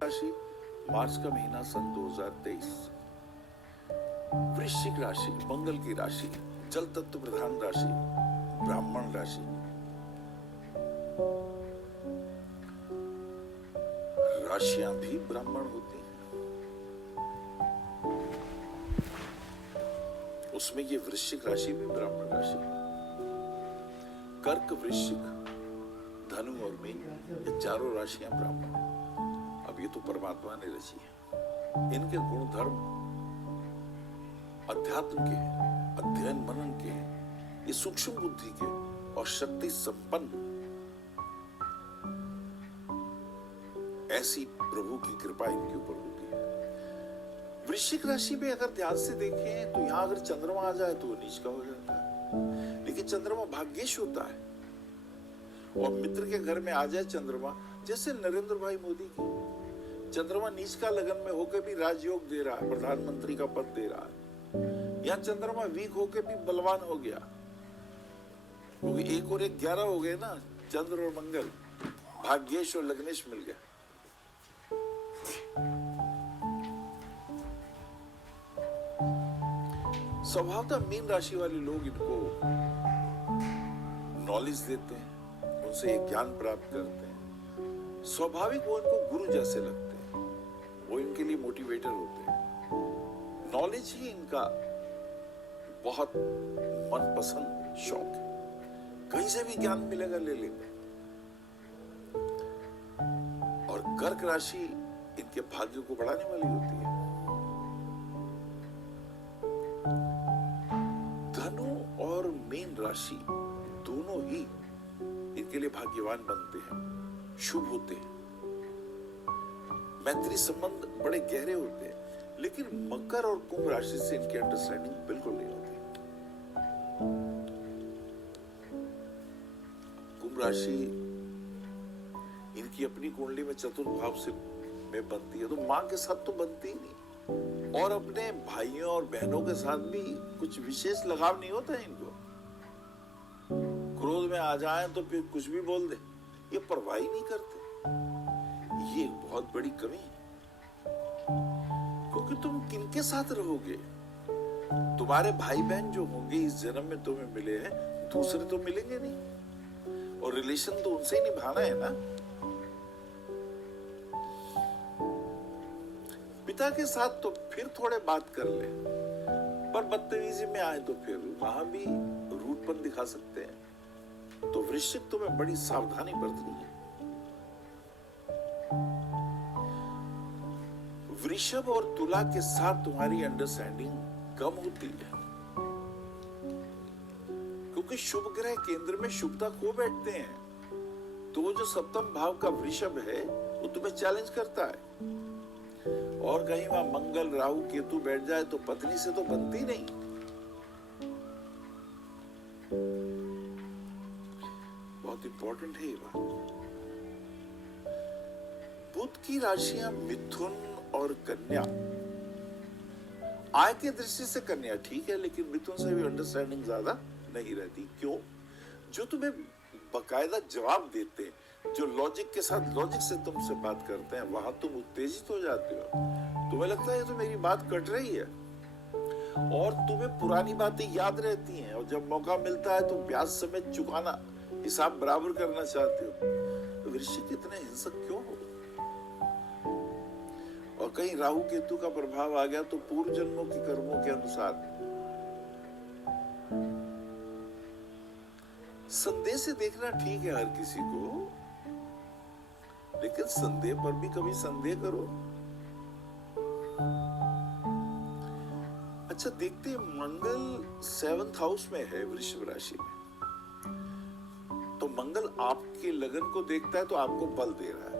राशि मार्च का महीना सन 2023। वृश्चिक राशि मंगल की राशि, जल तत्व प्रधान राशि, ब्राह्मण राशि। राशियां भी ब्राह्मण होती हैं, उसमें ये वृश्चिक राशि भी ब्राह्मण राशि। कर्क, वृश्चिक, धनु और मीन, ये चारों राशियां ब्राह्मण हैं। अब ये तो परमात्मा ने रची है। इनके गुण धर्म अध्यात्म के हैं, अध्ययन मनन के हैं, ये सूक्ष्म बुद्धि के और शक्ति संपन्न। ऐसी प्रभु की कृपा इनके ऊपर होती है। वृश्चिक राशि में अगर ध्यान से देखें तो यहां अगर चंद्रमा आ जाए तो वो नीच का हो जाता है, लेकिन चंद्रमा भाग्येश होता है। और मित्र के घर में आ जाए चंद्रमा, जैसे नरेंद्र भाई मोदी की चंद्रमा नीच का लगन में होकर भी राजयोग दे रहा है, प्रधानमंत्री का पद दे रहा है। यहाँ चंद्रमा वीक होकर भी बलवान हो गया, क्योंकि एक और एक 11 हो गए ना, चंद्र और मंगल, भाग्येश और लग्नेश मिल गया। स्वभावतः मीन राशि वाले लोग इनको नॉलेज देते हैं, उनसे एक ज्ञान प्राप्त करते हैं। स्वाभाविक वो इनको गुरु जैसे लगते हैं, वो इनके लिए मोटिवेटर होते हैं। नॉलेज ही इनका बहुत मनपसंद शौक है, कहीं से भी ज्ञान मिलेगा ले लेंगे। और कर्क राशि इनके भाग्य को बढ़ाने वाली होती है। धनु और मीन राशि दोनों ही इनके लिए भाग्यवान बनते हैं, शुभ होते हैं। मैत्री संबंध बड़े गहरे होते हैं, लेकिन मकर और कुंभ राशि से इनकी अंडरस्टैंडिंग बिल्कुल नहीं होती। कुंभ राशि इनकी अपनी कुंडली में चतुर्भाव से में बनती है, तो मां के साथ तो बनती ही नहीं, और अपने भाइयों और बहनों के साथ भी कुछ विशेष लगाव नहीं होता है इनको। क्रोध में आ जाए तो फिर कुछ भी बोल दे, ये परवाह ही नहीं करते। ये एक बहुत बड़ी कमी है, क्योंकि तुम किनके साथ रहोगे? तुम्हारे भाई बहन जो होंगे इस जन्म में तुम्हें मिले हैं, दूसरे तो मिलेंगे नहीं, और रिलेशन तो उनसे ही निभाना है ना। पिता के साथ तो फिर थोड़े बात कर ले, पर बदतमीजी में आए तो फिर वहां भी रूठपन दिखा सकते हैं। तो वृश्चिक तुम्हें बड़ी सावधानी बरतनी है। वृषभ और तुला के साथ तुम्हारी अंडरस्टैंडिंग कम होती है, क्योंकि शुभ ग्रह केंद्र में शुभता खो बैठते हैं। तो वो जो सप्तम भाव का वृषभ है वो तुम्हें चैलेंज करता है, और कहीं वहां मंगल राहु केतु बैठ जाए तो पत्नी से तो बनती नहीं। बहुत इंपॉर्टेंट है ये बात। बुध की राशियां मिथुन और कन्या, आय की दृष्टि से कन्या ठीक है, लेकिन मिथुन से भी अंडरस्टैंडिंग ज्यादा नहीं रहती। क्यों? जो तुम्हें बकायदा जवाब देते हैं, जो लॉजिक के साथ लॉजिक से तुमसे बात करते हैं, वहां तुम उत्तेजित हो जाते हो। तुम्हें लगता है तो मेरी बात कट रही है, और तुम्हें पुरानी बातें याद रहती हैं, और जब मौका मिलता है तो ब्याज समेत चुकाना, हिसाब बराबर करना चाहते हो। तो वृश्चिक इतने हिंसक क्यों हो? और कहीं राहु केतु का प्रभाव आ गया तो पूर्व जन्मों के कर्मों के अनुसार संदेह से देखना ठीक है हर किसी को, लेकिन संदेह पर भी कभी संदेह करो। अच्छा, देखते हैं मंगल 7th हाउस में है वृषभ राशि में, तो मंगल आपके लगन को देखता है तो आपको बल दे रहा है।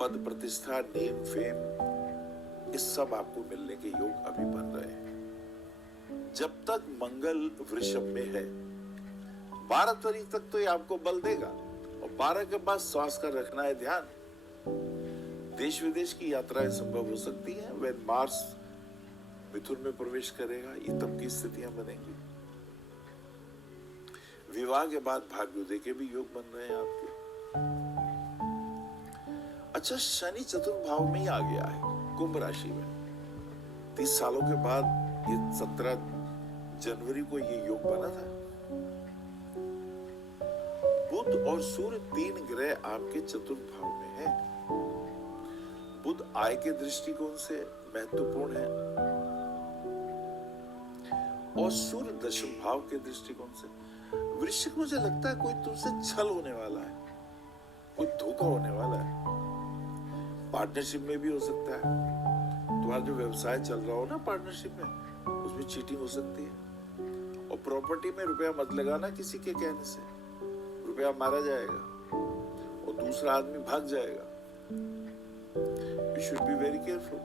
पद प्रतिष्ठा, नेम, फेम, इस सब आपको मिलने के योग अभी बन रहे हैं। जब तक मंगल वृषभ में है 12 तारीख तक तो ये आपको बल देगा, और 12 के बाद स्वास्थ्य का रखना है ध्यान। देश विदेश की यात्राएं संभव हो सकती हैं। वह मार्स मिथुन में प्रवेश करेगा, ये तब की स्थितियां बनेंगी। विवाह के बाद भाग्योदय के भी योग बन रहे हैं आपके। अच्छा, शनि चतुर्थ भाव में ही आ गया है कुंभ राशि में। 30 सालों के बाद ये 17 जनवरी को ये योग बना था। बुध और सूर्य 3 ग्रह आपके चतुर्थ भाव में है। बुध आय के दृष्टिकोण से महत्वपूर्ण है और सूर्य दशम भाव के दृष्टिकोण से। वृश्चिक, मुझे लगता है कोई तुमसे छल होने वाला है, कोई धोखा होने वाला है। पार्टनरशिप में भी हो सकता है, तुम्हारा जो व्यवसाय चल रहा हो ना पार्टनरशिप में, उसमें चीटिंग हो सकती है। और प्रॉपर्टी में रुपया मत लगाना किसी के कहने से, रुपया मारा जाएगा और दूसरा आदमी भाग जाएगा। You should be very careful.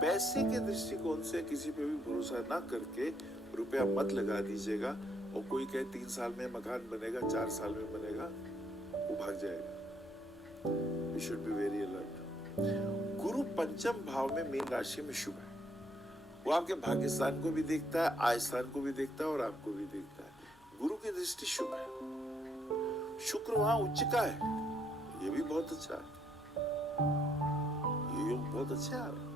पैसे के दृष्टिकोण से किसी पे भी भरोसा ना करके रुपया मत लगा दीजिएगा। और कोई कहे 3 साल में मकान बनेगा, 4 साल में बनेगा, वो भाग जाएगा। You should be very alert. गुरु पंचम भाव में मीन राशि में शुभ है। वो आपके भाग्य स्थान को भी देखता है, आय स्थान को भी देखता है और आपको भी देखता है। गुरु की दृष्टि शुभ है। शुक्र वहां उच्च का है, ये भी बहुत अच्छा है। ये योग बहुत अच्छा है।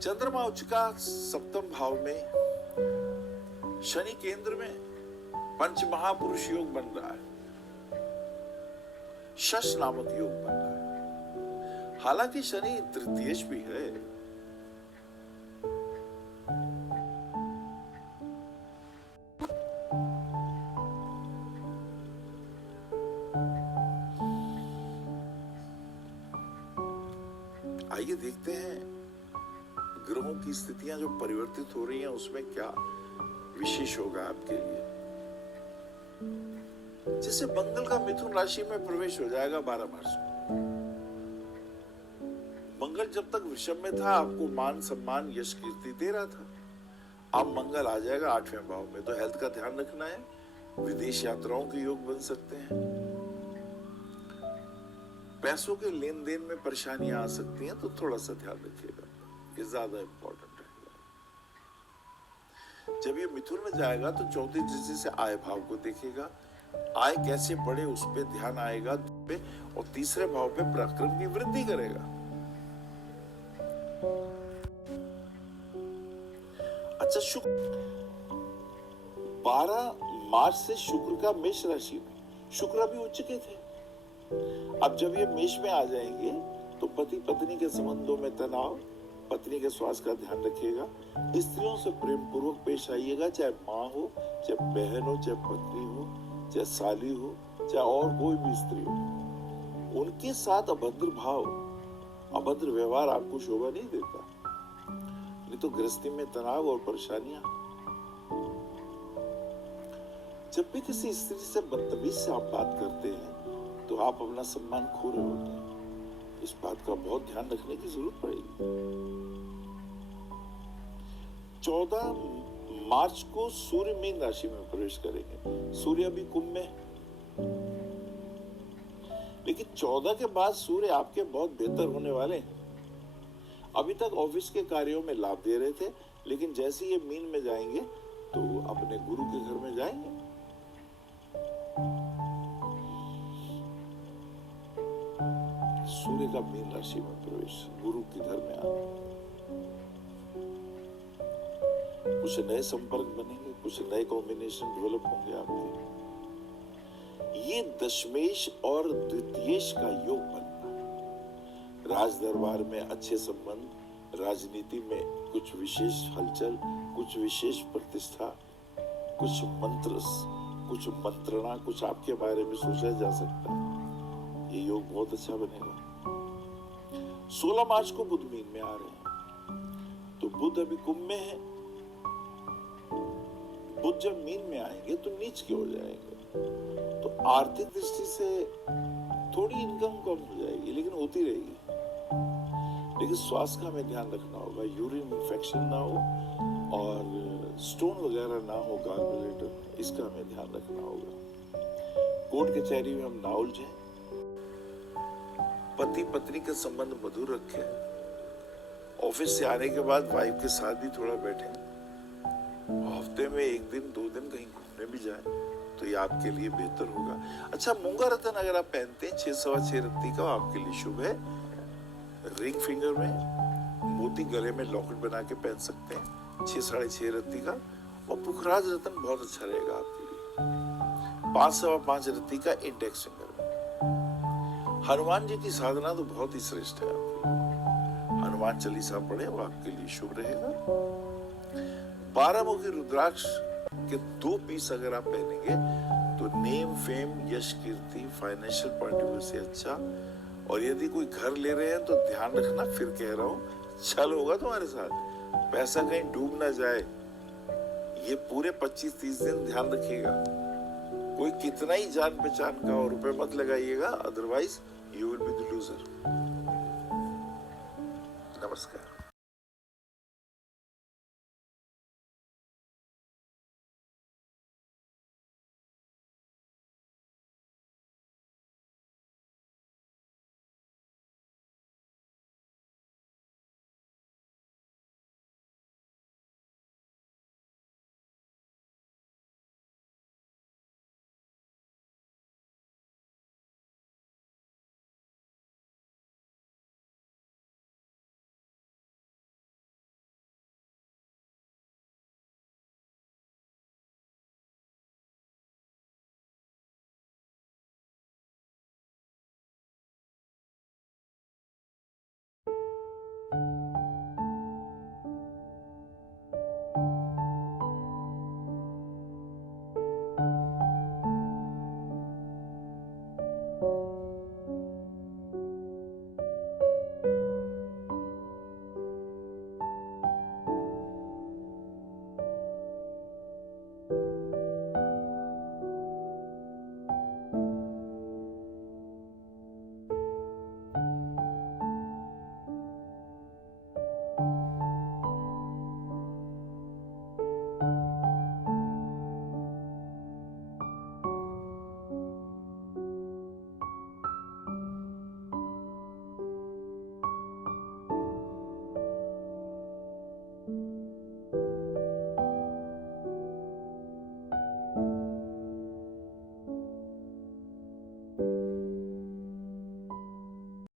चंद्रमा उच्च का सप्तम भाव में, शनि केंद्र में पंच महापुरुष योग बन रहा है। शश नामक योग बन रहा है। हालांकि शनि तृतीयेश भी है। आइए देखते हैं ग्रहों की स्थितियां जो परिवर्तित हो रही हैं उसमें क्या विशेष होगा आपके लिए। जैसे मंगल का मिथुन राशि में प्रवेश हो जाएगा 12 मार्च को। मंगल जब तक वृषभ में था आपको मान सम्मान यश कीर्ति दे रहा था। अब मंगल आ जाएगा 8वें भाव में, तो हेल्थ का ध्यान रखना है। विदेश यात्राओं के योग बन सकते हैं। पैसों के लेन देन में परेशानियां आ सकती हैं, तो थोड़ा सा ध्यान रखिएगा, ये ज्यादा इंपॉर्टेंट रहेगा। जब ये मिथुन में जाएगा तो चौथी दृष्टि से आय भाव को देखेगा। आय कैसे बढ़े उस पे ध्यान आएगा और तीसरे भाव पे पराक्रम की वृद्धि करेगा। अच्छा, शुक्र 12 मार्च से शुक्र का मेष राशि में, शुक्र अभी उच्च के थे, अब जब ये मेष में आ जाएंगे तो पति पत्नी के संबंधों में तनाव, पत्नी के स्वास्थ्य का ध्यान रखिएगा। स्त्रियों से प्रेम पूर्वक पेश आइएगा, चाहे माँ हो, चाहे बहन हो, चाहे पत्नी हो, चाहे साली हो, चाहे और कोई भी स्त्री हो। उनके साथ अभद्र भाव, अभद्र व्यवहार आपको शोभा नहीं देता, नहीं तो गृहस्थी में तनाव और परेशानियां। जब भी किसी स्त्री से बदतमीज से आप बात करते हैं तो आप अपना सम्मान खो रहे होते हैं। इस बात का बहुत ध्यान रखने की जरूरत पड़ेगी। 14 मार्च को सूर्य मीन राशि में प्रवेश करेंगे। सूर्य अभी कुंभ में, लेकिन 14 के बाद सूर्य आपके बहुत बेहतर होने वाले हैं। अभी तक ऑफिस के कार्यों में लाभ दे रहे थे, लेकिन जैसे ये मीन में जाएंगे तो अपने गुरु के घर में जाएंगे। सूर्य का मीन राशि में प्रवेश, गुरु के घर में आना, कुछ नए संपर्क बनेंगे, कुछ नए कॉम्बिनेशन डेवलप होंगे आपके। ये दशमेश और द्वितीयेश का योग बनना, राज दरबार में अच्छे संबंध, राजनीति में कुछ विशेष हलचल, कुछ विशेष प्रतिष्ठा, कुछ मंत्र, कुछ मंत्रणा, कुछ आपके बारे में सोचा जा सकता है। ये योग बहुत अच्छा बनेगा। 16 मार्च को बुध मीन में आ रहे हैं, तो बुध अभी कुंभ में है। बुध जब मीन में आएंगे तो नीच के हो जाएंगे, तो आर्थिक दृष्टि से थोड़ी इनकम कम हो जाएगी, लेकिन होती रहेगी। लेकिन स्वास्थ्य का हमें ध्यान रखना होगा, यूरिन इन्फेक्शन ना हो और स्टोन वगैरह ना हो गॉलब्लैडर में, इसका हमें ध्यान रखना होगा। कोर्ट कचहरी में हम ना उलझें। पति पत्नी के संबंध मधुर रखें। ऑफिस से आने के बाद वाइफ के साथ भी थोड़ा बैठें। हफ्ते में 1 दिन 2 दिन कहीं घूमने भी जाएं। तो ये आपके लिए बेहतर होगा। अच्छा, मूंगा रतन अगर आप पहनते हैं 6 सवा 6 रत्ती का, आपके लिए शुभ है। रिंग फिंगर में मोती गले में लॉकेट बना के पहन सकते हैं 6 साढ़े 6 रत्ती का। और पुखराज रतन बहुत अच्छा रहेगा आपके लिए 5 सवा 5 रत्ती का इंडेक्स फिंगर में। हनुमान जी की साधना तो बहुत ही श्रेष्ठ है आपके लिए। हनुमान चालीसा पढ़े, वो आपके लिए शुभ रहेगा। 12 मुखी रुद्राक्ष के 2 पीस अगर आप पहनेंगे तो name, fame, Yash, Kirti, financial point of view से अच्छा। और यदि कोई घर ले रहे हैं तो ध्यान रखना, फिर कह रहा हूं, छल होगा तुम्हारे साथ, पैसा कहीं डूब ना जाए। ये पूरे 25-30 दिन ध्यान रखिएगा। कोई कितना ही जान पहचान का और रुपए मत लगाइएगा, otherwise you will be the loser. नमस्कार।